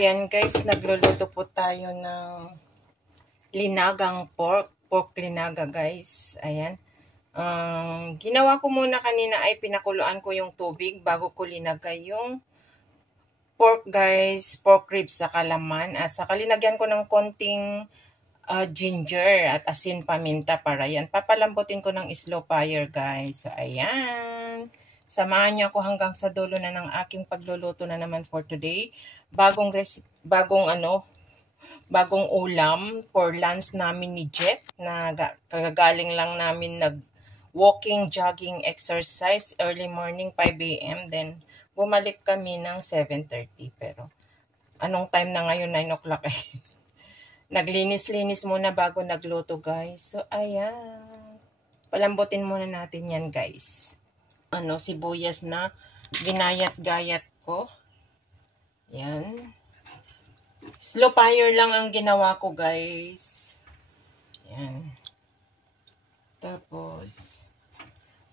Ayan guys, nagluluto po tayo ng linagang pork linaga guys. Ayan. Ginawa ko muna kanina ay pinakuluan ko yung tubig bago ko linagay yung pork guys, pork ribs sa kalaman. At saka linagyan ko ng konting ginger at asin paminta para yan. Papalambutin ko ng slow fire guys. So ayan. Samahan niyo ako hanggang sa dulo na ng aking pagluluto na naman for today. Bagong ulam for lunch namin ni Jet na kagagaling lang namin walking, jogging, exercise early morning 5 a.m. Then bumalik kami ng 7:30 pero anong time na ngayon 9 o'clock eh. Naglinis-linis muna bago nagluto guys. So ayan. Palambutin muna natin yan guys. Sibuyas na ginayat-gayat ko. Yan. Slow fire lang ang ginawa ko, guys. Yan. Tapos,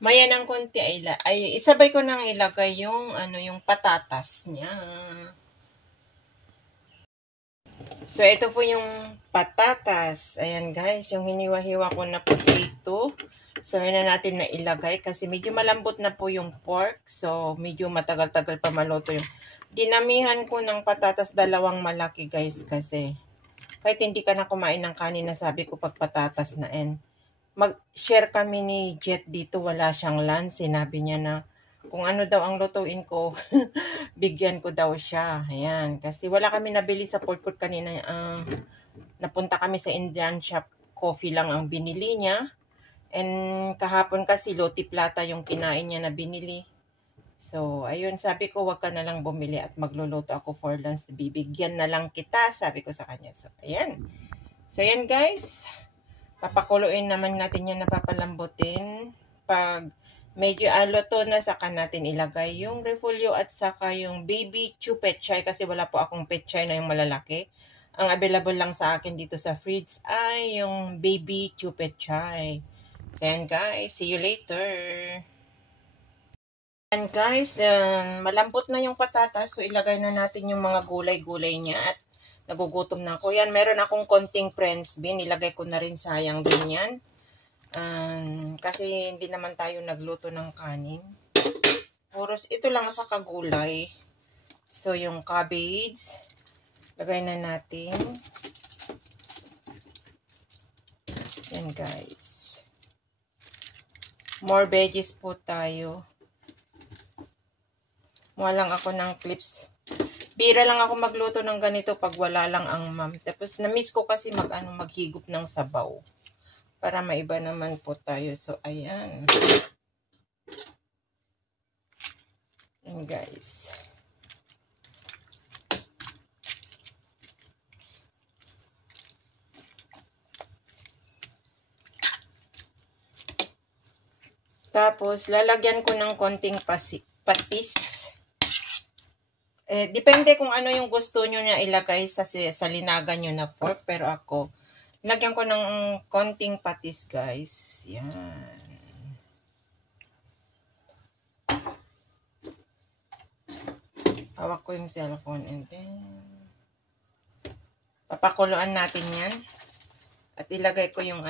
maya ng konti ay isabay ko nang ilagay yung, yung patatas niya. So, ito po yung patatas. Ayan, guys. Yung hiniwa-hiwa ko na potato. So, yun na natin na ilagay kasi medyo malambot na po yung pork. So, medyo matagal-tagal pa maluto yung... Dinamihan ko ng patatas 2 malaki guys kasi kahit hindi ka na kumain ng kanin na sabi ko pag patatas na mag-share kami ni Jet dito, wala siyang lunch. Sinabi niya na kung ano daw ang lutuin ko, bigyan ko daw siya. Ayan, kasi wala kami nabili sa food court kanina. Napunta kami sa Indian shop, coffee lang ang binili niya. And kahapon kasi Loti Plata yung kinain niya na binili. So, ayun, sabi ko, wag ka na lang bumili at magluluto ako for lunch. Bibigyan na lang kita, sabi ko sa kanya. So, ayan. So, ayan guys. Papakuluin naman natin yan, napapalambutin. Pag medyo luto na, saka natin ilagay yung repolyo at saka yung baby chew pechay kasi wala po akong pechay na yung malalaki. Ang available lang sa akin dito sa fridge ay yung baby chew pechay. So, ayan guys. See you later. And guys, malambot na yung patatas. So, ilagay na natin yung mga gulay-gulay niya. At nagugutom na ako. Yan, meron akong konting French bean. Ilagay ko na rin, sayang din yan. Kasi hindi naman tayo nagluto ng kanin. Puros, ito lang sa kagulay. So, yung cabbage. Lagay na natin. Yan guys. More veggies po tayo. Walang ako ng clips. Bira lang ako magluto ng ganito pag wala lang ang ma'am. Tapos na-miss ko kasi maghigop ng sabaw. Para maiba naman po tayo. So, ayan. Ayan guys. Tapos, lalagyan ko ng konting patis. Depende kung ano yung gusto nyo na ilagay sa linaga nyo na pork. Pero ako, lagyan ko ng konting patis, guys. Yan. Hawak ko yung cellphone and then papakuluan natin yan. At ilagay ko yung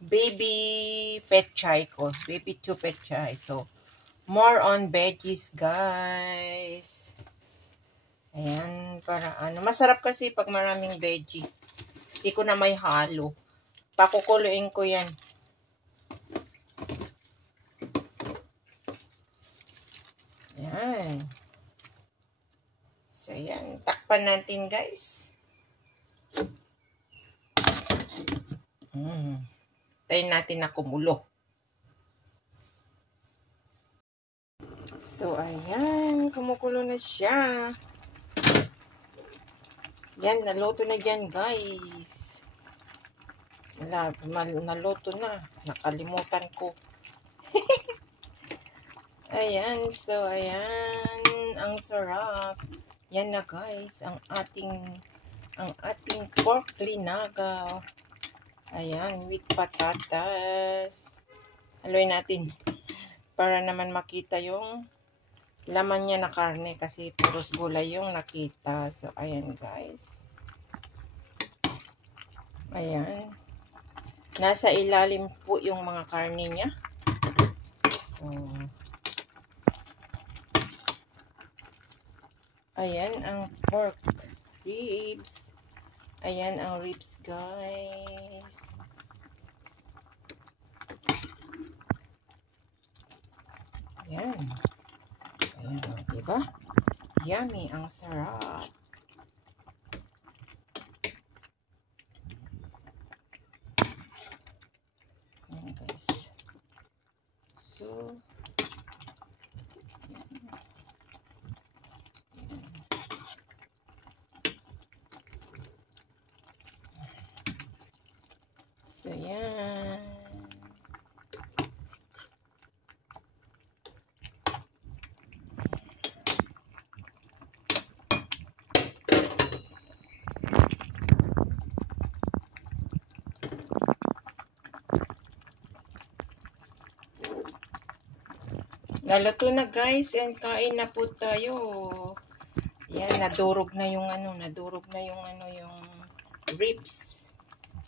baby pechay ko. Baby chew pechay. So, more on veggies, guys. Ayan, para masarap kasi pag maraming veggie. Hindi ko na may halo. Pakukuluin ko yan. Ayan. So, ayan. Takpan natin, guys. Tayin natin na kumulo. So, ayan. Kumukulo na siya. Yan, naluto na dyan, guys. Naluto na. Nakalimutan ko. Ayan, so, ayan. Ang sarap. Yan na, guys. Ang ating pork linaga. Ayan, with patatas. Haluin natin. Para naman makita yung laman niya na karne kasi puros gulay yung nakita. So, ayan guys. Ayan. Nasa ilalim po yung mga karne niya. So, ayan ang pork ribs. Ayan ang ribs guys. Ayan. Ayan, diba? Yummy, ang sarap. Ayan guys. So, yan. Naluto na guys, and kain na po tayo. Yan, nadurog na yung yung ribs.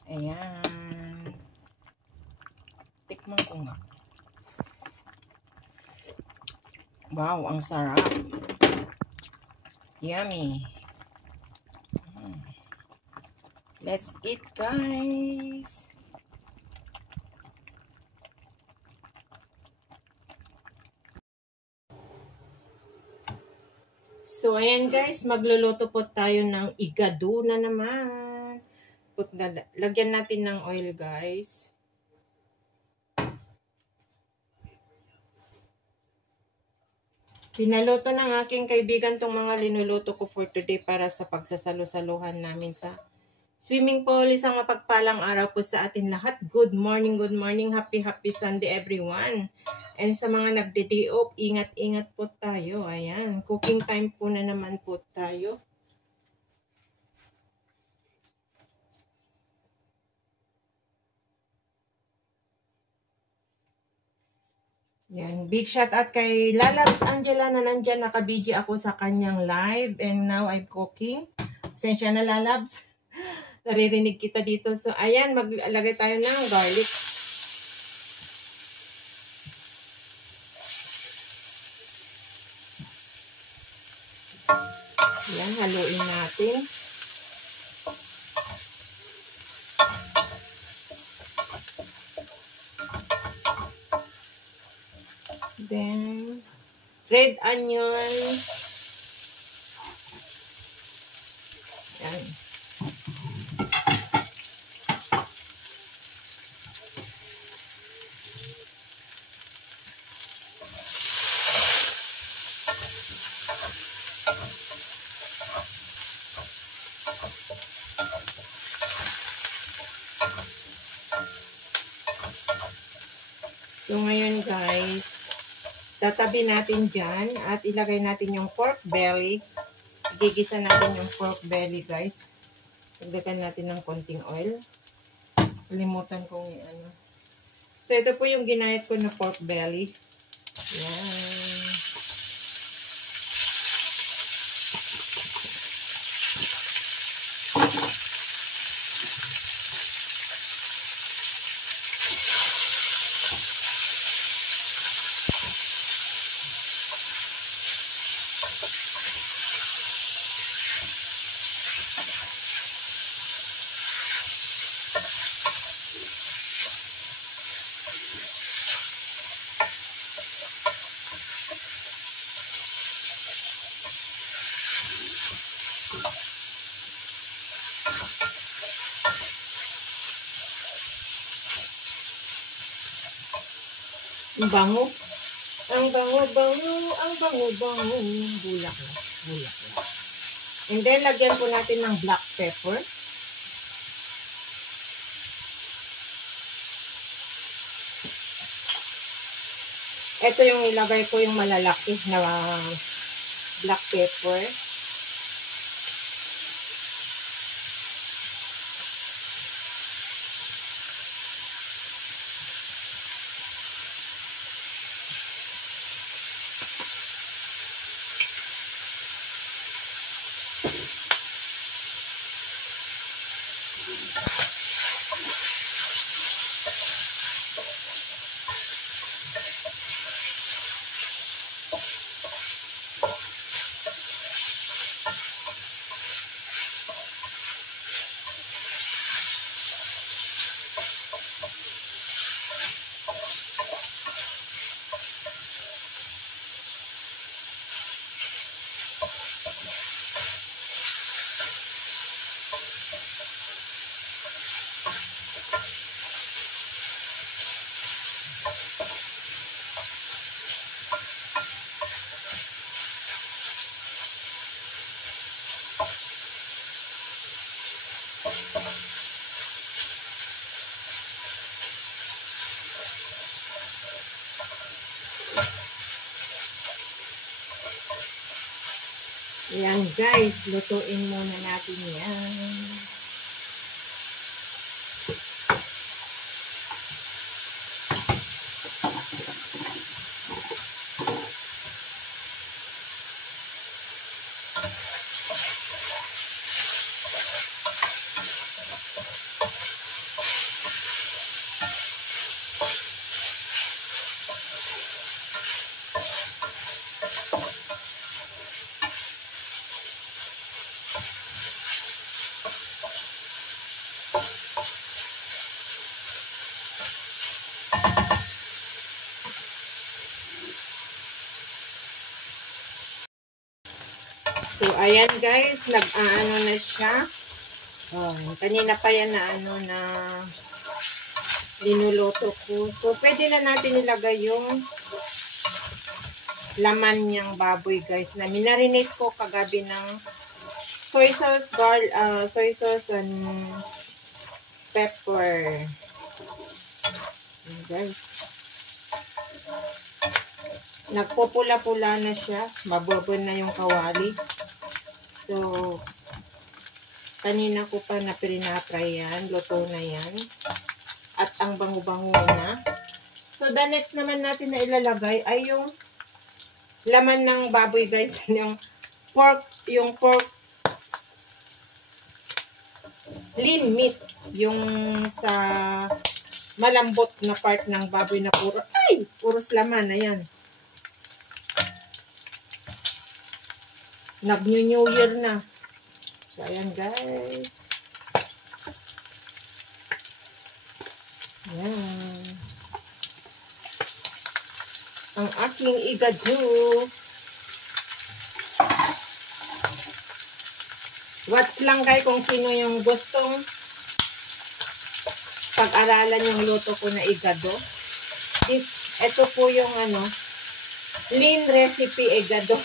Ayan. Tikman ko nga. Wow, ang sarap. Yummy. Let's eat guys. So, ayan guys, magluluto po tayo ng igado na naman. Lagyan natin ng oil guys. Pinaluto ng aking kaibigan tong mga linuluto ko for today para sa pagsasalo-saluhan namin sa swimming pool. Isang mapagpalang araw po sa atin lahat. Good morning, happy Sunday everyone. And sa mga nagde-day off, ingat-ingat po tayo. Ayan, cooking time po na naman po tayo. Yan, big shout out kay Lalabs Angela na nandyan, nakabidyo ako sa kanyang live and now I'm cooking. Pasensya na Lalabs, naririnig kita dito. So ayan, maglagay tayo ng garlic. Yan, haluin natin. Then, red onion. Yan. So, ngayon guys, tatabi natin dyan at ilagay natin yung pork belly. Gigisa natin yung pork belly guys. Lagyan natin ng konting oil. Kalimutan kong ano. So, ito po yung ginayat ko na pork belly. Yan. Ang bango. Ang bango. Bulak na. And then, lagyan po natin ng black pepper. Ito yung ilagay ko yung malalaki na black pepper. Ayan guys, lutuin muna natin yan. So, ayan guys, nag-aano na siya. Oh, kanina pa yan na na linuluto ko. So, pwede na natin ilagay yung laman niyang baboy guys na minarinate ko kagabi ng soy sauce, soy sauce and pepper. Ayan, guys. Nagpupula-pula na siya. Mabubon na yung kawali. So, kanina ko pa na pinapray yan. Luto na yan. At ang bango-bango na. So, the next naman natin na ilalagay ay yung laman ng baboy guys. yung pork lean meat. Yung sa malambot na part ng baboy na puros laman. Ayan. Nag-New Year na. So, ayan guys. Ayan. Ang aking igado. Watch lang kayo kung sino yung gustong pag-aralan yung luto ko na igado. Ito po yung lean recipe igado.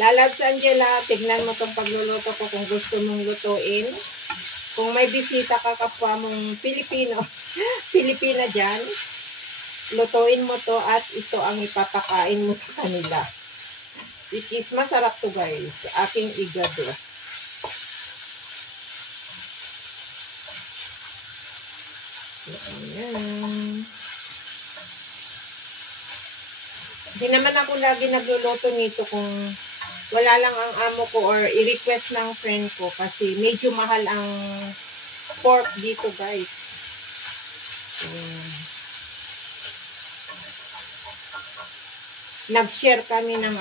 Lalabs Angela, tignan mo tong pagluluto ko kung gusto mong lutuin. Kung may bisita ka kapwa mong Pilipino, Pilipina dyan, lutuin mo to at ito ang ipapakain mo sa kanila. It is masarap to guys, aking igado. Ayan. Hindi naman ako lagi nagluluto nito kung wala lang ang amo ko or i-request ng friend ko kasi medyo mahal ang pork dito guys. Nag-share kami ng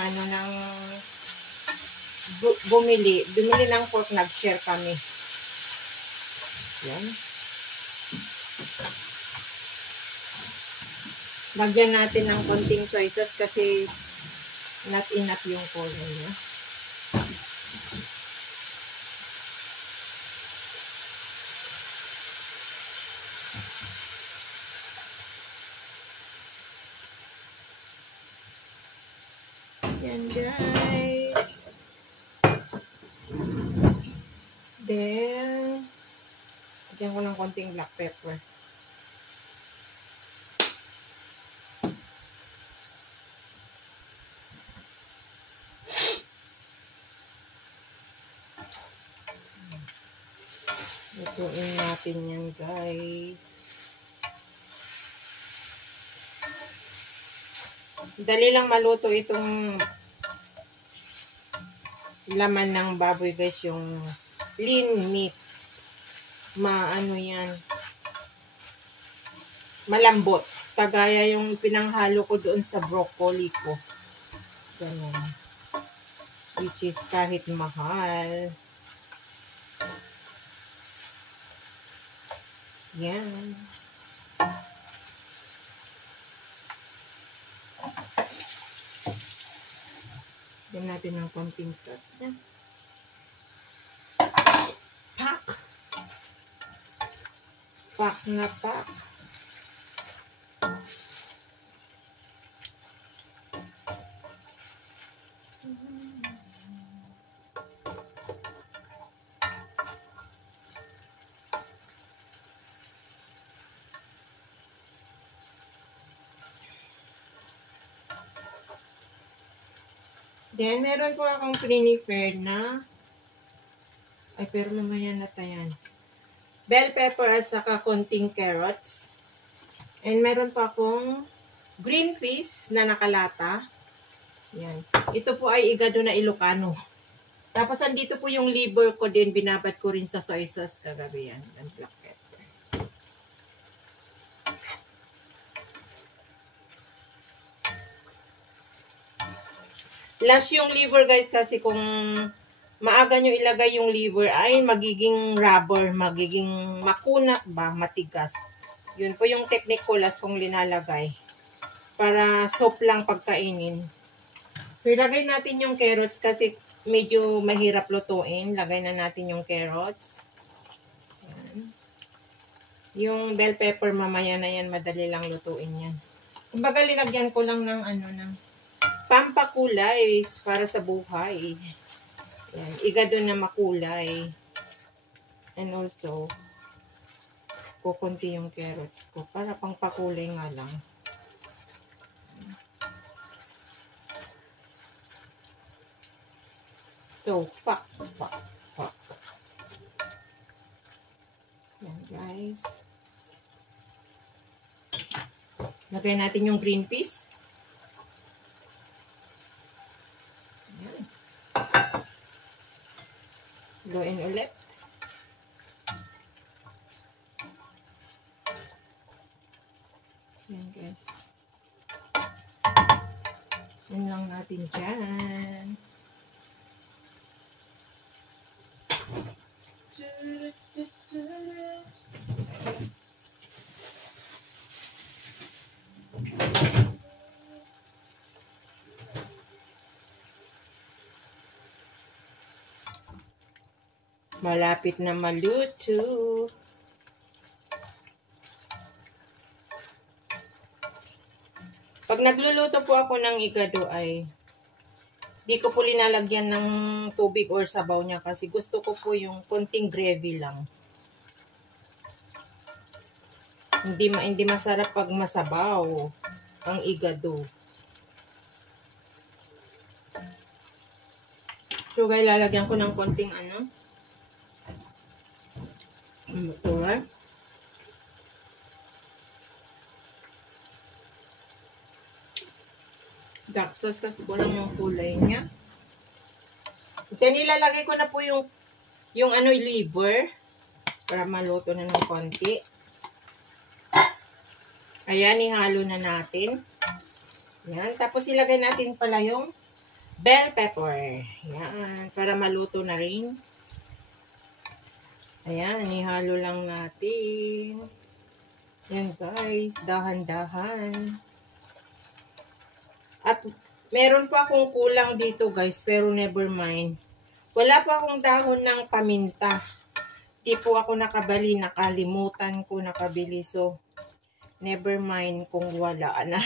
bumili ng pork, nag-share kami. Yan. Lagyan natin ng konting soy sauce kasi not enough yung color niya. Yan guys. Then, lagyan ko ng konting black pepper. Lutuin natin yan guys. Dali lang maluto itong laman ng baboy guys, yung lean meat. Yan. Malambot. Kagaya yung pinanghalo ko doon sa broccoli ko. Ganun. Which is kahit mahal. Yan. Lagyan natin ng konting sauce na. Pak! Pak na pak. Then, meron po akong prinifer na, ay, pero mamaya na tayan. Bell pepper at saka konting carrots. And meron pa akong green peas na nakalata. Yan. Ito po ay igado na Ilocano. Tapos, andito po yung liver ko din. Binabad ko rin sa soy sauce kagabi yan. And black pepper. Last yung liver guys kasi kung maaga nyo ilagay yung liver ay magiging rubber, magiging makunat ba, matigas. Yun po yung technique ko last kong linalagay. Para soup lang pagkainin. So, ilagay natin yung carrots kasi medyo mahirap lutuin. Lagay na natin yung carrots. Yan. Yung bell pepper mamaya na yan, madali lang lutuin yan. Kumbaga, linagyan ko lang ng ng pampakulay para sa buhay. Yan, igado na makulay. And also, kukunti yung carrots ko para pang pakulay nga lang. So, pak. Yan, guys. Lagay natin yung green peas. Yan. Lutuin ulit. Yan, guys. Yan lang natin dyan. Malapit na maluto. Pag nagluluto po ako ng igado ay di ko po linalagyan ng tubig or sabaw niya kasi gusto ko po yung konting gravy lang. Hindi masarap pag masabaw ang igado. So, guys, lalagyan ko ng konting butter. Dark sauce kasi ko lang yung kulay niya. Then, ilalagay ko na po yung liver para maluto na ng konti. Ayan, ihalo na natin. Yan. Tapos, ilagay natin pala yung bell pepper. Yan. Para maluto na rin. Ayan, ihalo lang natin. Yan, guys. Dahan-dahan. At meron pa akong kulang dito, guys, pero never mind. Wala pa akong dahon ng paminta. Di po ako nakabali, nakalimutan ko nakabili. So, never mind kung wala na.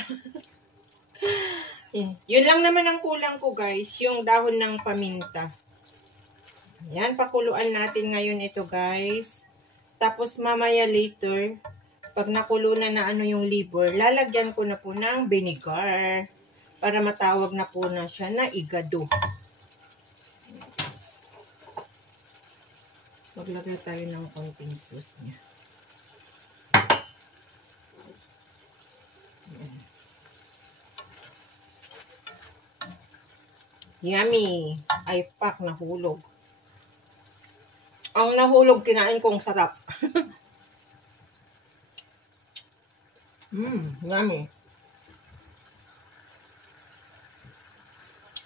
Yun lang naman ang kulang ko, guys, yung dahon ng paminta. Yan, pakuluan natin ngayon ito, guys. Tapos, mamaya later, pag nakulo na yung liver, lalagyan ko na po ng vinegar. Para matawag na po na siya na igado. Maglagay tayo ng konting sauce niya. Yummy! Ay, pak, nahulog. Ang nahulog, kinain kong sarap. Yummy.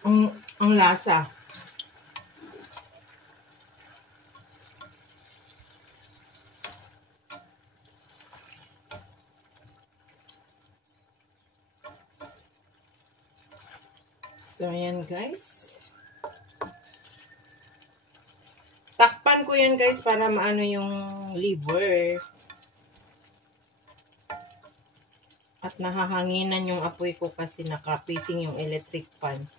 Ang lasa. So, ayan, guys. Takpan ko yan, guys, para maano yung liver. At nahahanginan yung apoy ko kasi nakapising yung electric pan.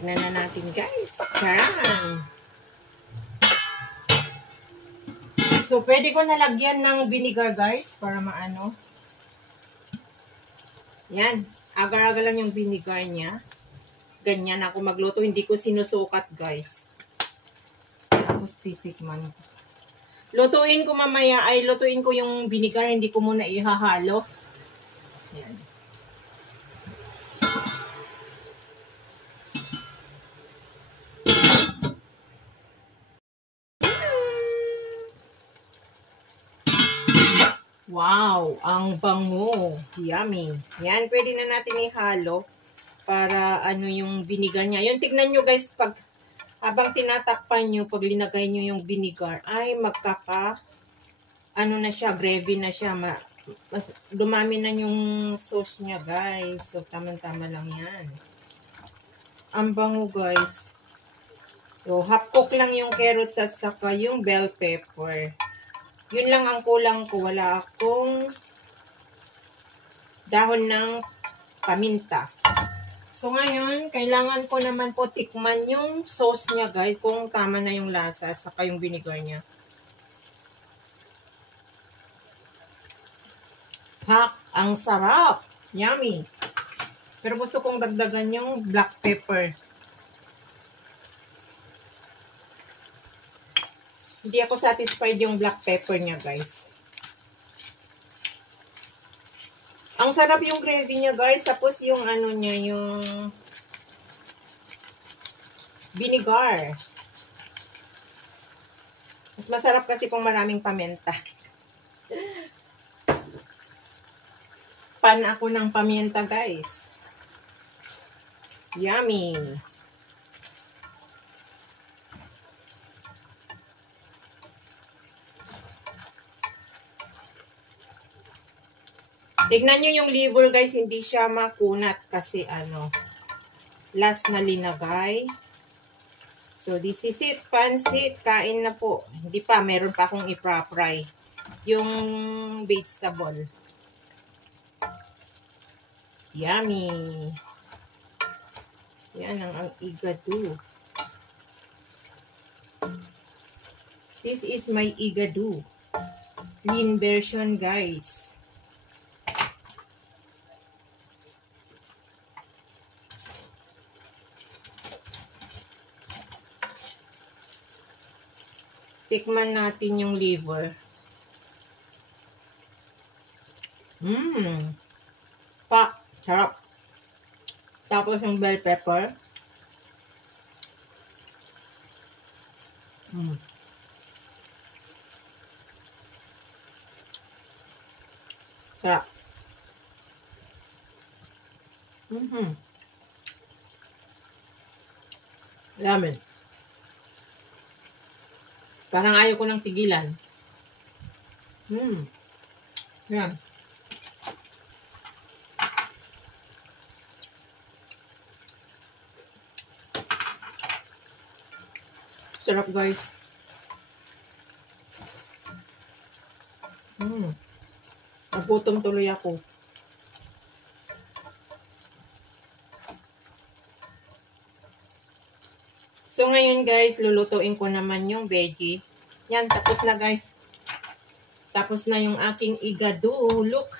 tignan na natin, guys. Charan! So, pwede ko nalagyan ng vinegar, guys, para maano. Yan. Agar-agar lang yung vinegar niya. Ganyan ako magluto. Hindi ko sinusukat, guys. Tapos titikman ko. Lutuin ko mamaya, lutuin ko yung vinegar. Hindi ko muna ihahalo. Yan. Wow, ang bango. Yummy. Yan, pwede na natin ihalo para ano yung vinegar niya. Yung tignan nyo guys, pag habang tinatakpan nyo, pag linagay nyo yung vinegar, ay ano na siya, gravy na siya. Mas dumami na yung sauce niya guys. So, tama-tama lang yan. Ang bango guys. So, half cook lang yung carrots at saka yung bell pepper. Yun lang ang kulang ko. Wala akong dahon ng paminta. So, ngayon, kailangan ko naman po tikman yung sauce niya, guys. Kung tama na yung lasa at saka yung vinegar niya. Pak! Ang sarap! Yummy! Pero gusto kong dagdagan yung black pepper. Hindi ako satisfied yung black pepper niya, guys. Ang sarap yung gravy niya, guys. Tapos yung ano niya, yung vinegar. Mas masarap kasi kung maraming paminta. Pan ako ng paminta, guys. Yummy! Tignan nyo yung liver guys, hindi siya makunat kasi ano, last na linagay. So this is it, pansit, kain na po. Hindi pa, meron pa akong ipra-fry. Yung vegetable. Yummy! Yan ang igado. This is my igado. Lean version guys. Tikman natin yung liver. Pak! Sarap. Tapos yung bell pepper. Sarap. Ramen. Parang ayaw ko ng tigilan. Yan. Sarap guys. Nagutom tuloy ako. So ngayon guys, lulutuin ko naman yung veggie. Yan, tapos na guys. Tapos na yung aking igado. Look.